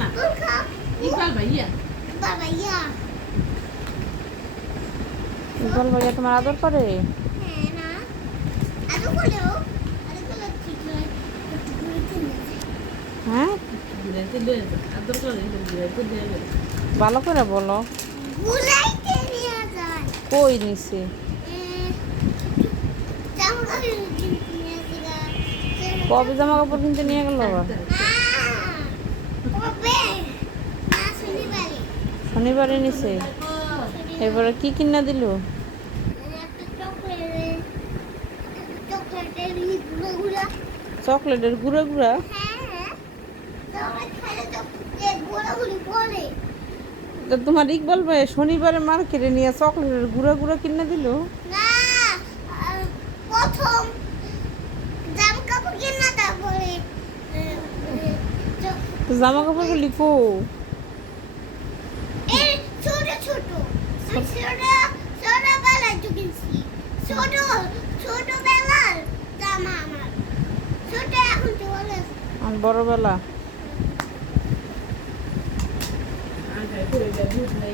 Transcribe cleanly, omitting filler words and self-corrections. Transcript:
না ইকবাল ভাইয়া ইকবাল ভাইয়া তোমার আদর করে? হ্যাঁ, ঘুরাইতে লয়ে যা আদর করে ঘুরাইতে লয়ে যা ভালো করে বলো। ঘুরাইতে নিয়ে যায় কই নিছে? জামা কিনতে নিয়ে যায় কবে জামা কাপড় কিনতে নিয়ে গেল? কবে না শনিবারে শনিবারে নিছে। এরপরে কি কিনা দিল? একটা চকলেটের গুঁড়া চকলেটের গুঁড়া গুঁড়া? হ্যাঁ চকলেট খাইলে চকলেট গুঁড়ি পড়ে তা তোমার ইকবাল ভাই শনিবারে মার্কেটে নিয়ে চকলেটের গুঁড়া গুঁড়া কিনে দিল? না প্রথম জামা কাপড় কিনা তারপরে তো জামা কাপড়গুলি কো? এই ছোট ছোট ছোটবেলায় তো কিনছি ছোটবেলার জামা আমার ছোট এখন চলে আর বড়বেলা? আগে করে দুধ নাই